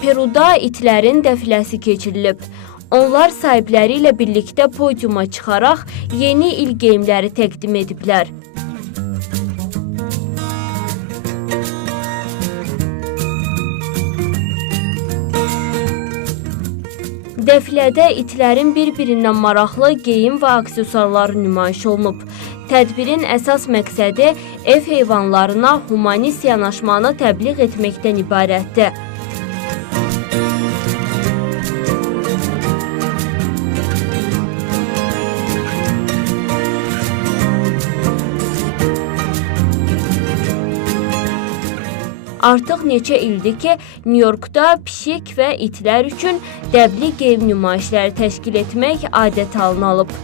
Peruda itlərin dəfiləsi keçirilib. Onlar sahibləri ilə birlikdə podiuma çıxaraq yeni il geyimləri təqdim ediblər. Dəfilədə itlərin bir-birindən maraqlı geyim və aksesuarları nümayiş olunub. Tədbirin əsas məqsədi ev heyvanlarına humanist yanaşmanı təbliğ etməkdən ibarətdir. Artıq neçə ildir ki, Nyu-Yorkda pişik və itlər üçün dəbli geyim nümayişləri təşkil etmək adət halına alıb.